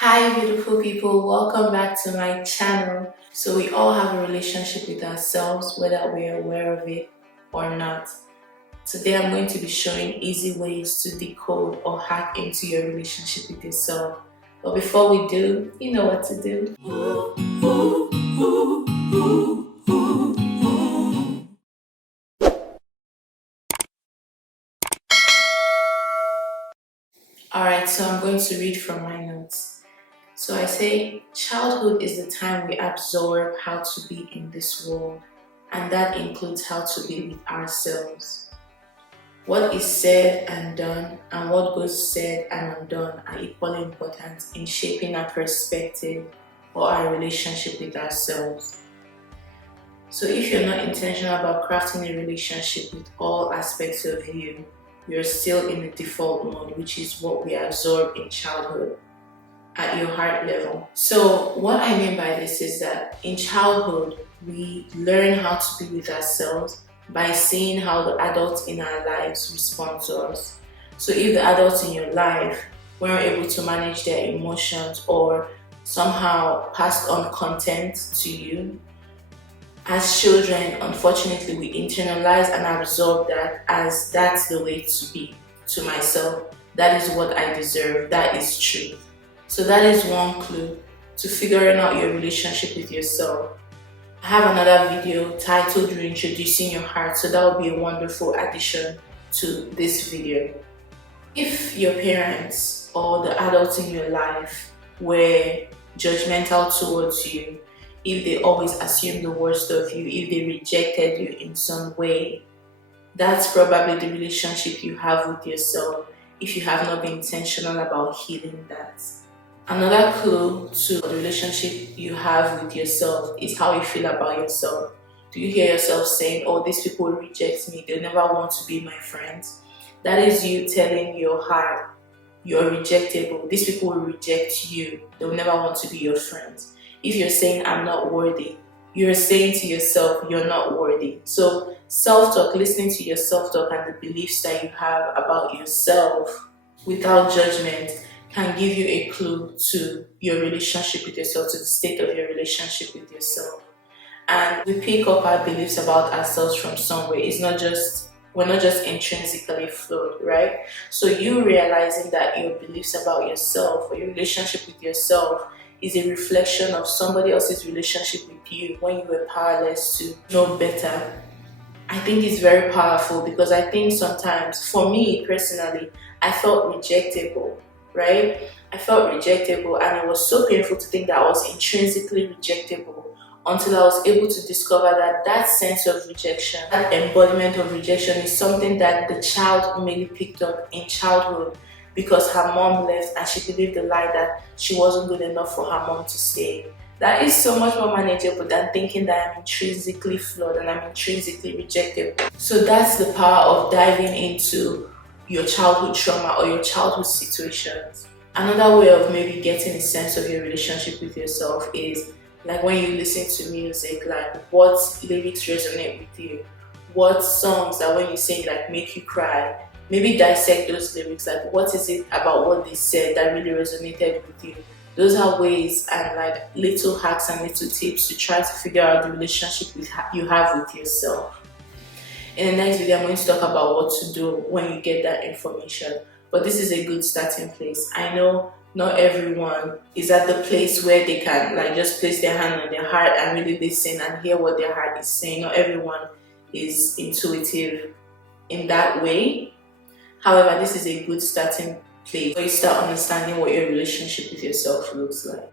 Hi beautiful people, welcome back to my channel. So we all have a relationship with ourselves, whether we're aware of it or not. Today I'm going to be showing easy ways to decode or hack into your relationship with yourself. But before we do, you know what to do. Alright, so I'm going to read from my notes. So I say, childhood is the time we absorb how to be in this world, and that includes how to be with ourselves. What is said and done and what goes said and undone are equally important in shaping our perspective or our relationship with ourselves. So if you're not intentional about crafting a relationship with all aspects of you, you're still in the default mode, which is what we absorb in childhood at your heart level. So what I mean by this is that in childhood, we learn how to be with ourselves by seeing how the adults in our lives respond to us. So if the adults in your life weren't able to manage their emotions or somehow passed on content to you, as children, unfortunately, we internalize and absorb that as that's the way to be to myself. That is what I deserve. That is truth. So that is one clue to figuring out your relationship with yourself. I have another video titled Reintroducing Your Heart, so that would be a wonderful addition to this video. If your parents or the adults in your life were judgmental towards you, if they always assumed the worst of you, if they rejected you in some way, that's probably the relationship you have with yourself if you have not been intentional about healing that. Another clue to the relationship you have with yourself is how you feel about yourself. Do you hear yourself saying, oh, these people reject me, they never want to be my friends? That is you telling your heart, you're rejectable. These people will reject you, they'll never want to be your friends. If you're saying, I'm not worthy, you're saying to yourself, you're not worthy. So self-talk, listening to your self-talk and the beliefs that you have about yourself without judgment can give you a clue to your relationship with yourself, to the state of your relationship with yourself. And we pick up our beliefs about ourselves from somewhere. We're not just intrinsically flawed, right? So you realizing that your beliefs about yourself or your relationship with yourself is a reflection of somebody else's relationship with you when you were powerless to know better, I think it's very powerful, because I think sometimes, for me personally, I felt rejectable, right? I felt rejectable, and it was so painful to think that I was intrinsically rejectable until I was able to discover that that sense of rejection, that embodiment of rejection, is something that the child mainly picked up in childhood because her mom left and she believed the lie that she wasn't good enough for her mom to stay. That is so much more manageable than thinking that I'm intrinsically flawed and I'm intrinsically rejected. So that's the power of diving into your childhood trauma or your childhood situations. Another way of maybe getting a sense of your relationship with yourself is like when you listen to music, like what lyrics resonate with you, what songs that when you sing like make you cry. Maybe dissect those lyrics, like what is it about what they said that really resonated with you. Those are ways and like little hacks and little tips to try to figure out the relationship you have with yourself. In the next video, I'm going to talk about what to do when you get that information. But this is a good starting place. I know not everyone is at the place where they can like just place their hand on their heart and really listen and hear what their heart is saying. Not everyone is intuitive in that way. However, this is a good starting place where you start understanding what your relationship with yourself looks like.